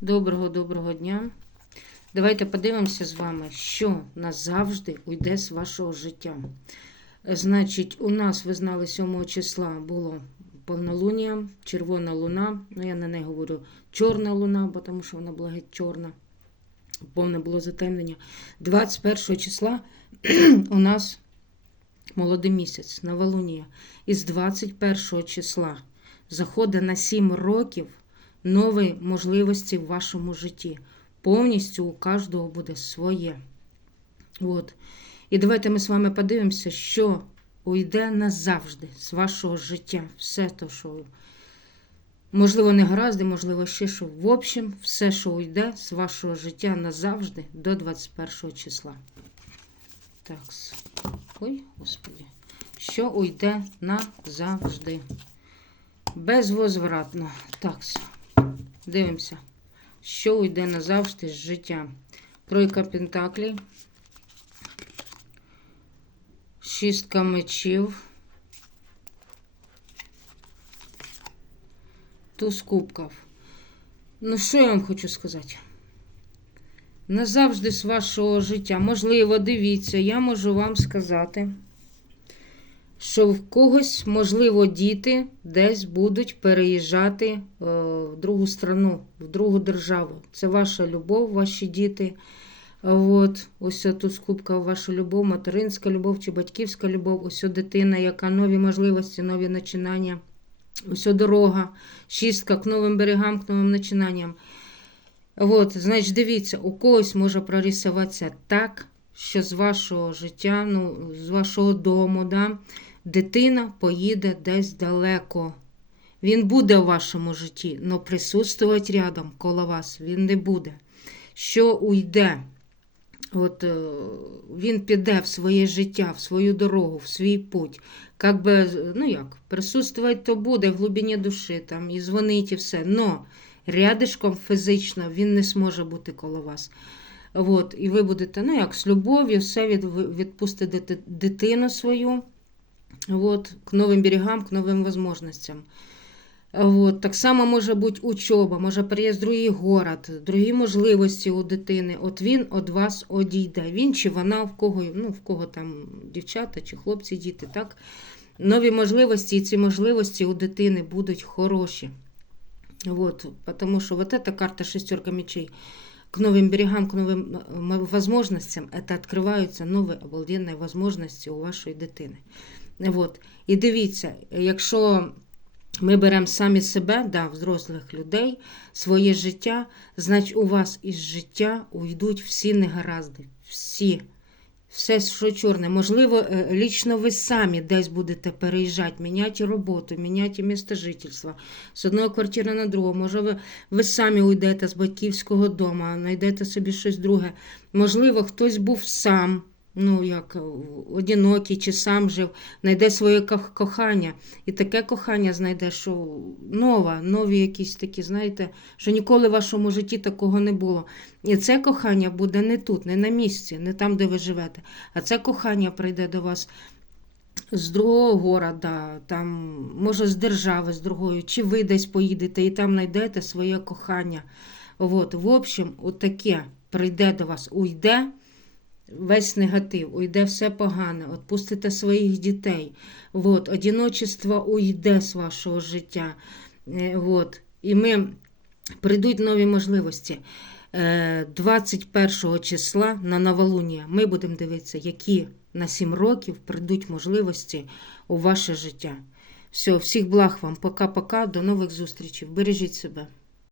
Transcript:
Доброго доброго дня. Давайте подивимося з вами, що назавжди уйде з вашого життя. Значить, у нас, ви знали, 7 числа було повнолуння, червона луна. Ну, я на неї говорю чорна луна, бо тому що вона була геть чорна. Повне було затемнення. 21 числа у нас молодий місяць, новолунія. І з 21 числа заходить на 7 років нові можливості в вашому житті. Повністю у кожного буде своє. От. І давайте ми з вами подивимося, що уйде назавжди з вашого життя. Все то, що можливо не гаразди, можливо, ще що. В общем, все, що уйде з вашого життя назавжди до 21 числа. Так. Ой, господи. Що уйде назавжди? Безвозвратно. Так. Дивимося, що уйде назавжди з життя. Тройка пентаклей. Шістка мечів. Туз кубків. Ну, що я вам хочу сказати? Назавжди з вашого життя. Можливо, дивіться, я можу вам сказати, що в когось, можливо, діти десь будуть переїжджати е, в другу страну, в другу державу. Це ваша любов, ваші діти. От, ось тут скупка ваша любов, материнська любов чи батьківська любов, ось дитина, яка нові можливості, нові починання, ось дорога, шістка к новим берегам, к новим починанням. От, значить, дивіться, у когось може прорисуватися так, що з вашого життя, ну, з вашого дому, да, дитина поїде десь далеко. Він буде в вашому житті, але присутствувати рядом коло вас він не буде. Що уйде? От е, він піде в своє життя, в свою дорогу, в свій путь. Как би, ну як, присутствувати то буде в глибині душі, там, і дзвонить, і все. Но рядишком фізично він не зможе бути коло вас. От, і ви будете, ну як, з любов'ю, все від, відпустите дитину свою от, к новим берегам, к новим можливостям. От, так само може бути учоба, може переїзд в другий город, другі можливості у дитини. От він від вас одійде. Він чи вона, в кого, ну, в кого там дівчата чи хлопці, діти, так? Нові можливості, і ці можливості у дитини будуть хороші. Вот, потому что вот эта карта шестерка мечей к новым берегам, к новым м- возможностям, это откриваються нові обалденні возможності у вашої дитини. Вот. І дивіться, якщо ми беремо самі себе, да, взрослих людей, своє життя, значить у вас із життя уйдуть всі негаразди. Всі. Все, що чорне. Можливо, е, лічно ви самі десь будете переїжджати, міняти роботу, міняти місце жительства з одної квартири на другу. Може, ви, ви самі уйдете з батьківського дому, знайдете собі щось друге. Можливо, хтось був сам, ну як е, одинокий чи сам жив, знайде своє кохання. І таке кохання знайде, що нове, нові якісь такі, знаєте, що ніколи в вашому житті такого не було. І це кохання буде не тут, не на місці, не там, де ви живете. А це кохання прийде до вас з другого города, там, може, з держави, з другої, чи ви десь поїдете і там знайдете своє кохання. От, в общем, отаке прийде до вас, уйде весь негатив, уйде все погане, відпустите своїх дітей. От, одиночество уйде з вашого життя. Е, От, і ми прийдуть нові можливості. Е, 21 числа на новолунія ми будемо дивитися, які на 7 років прийдуть можливості у ваше життя. Все, всіх благ вам, пока-пока, до нових зустрічей. Бережіть себе.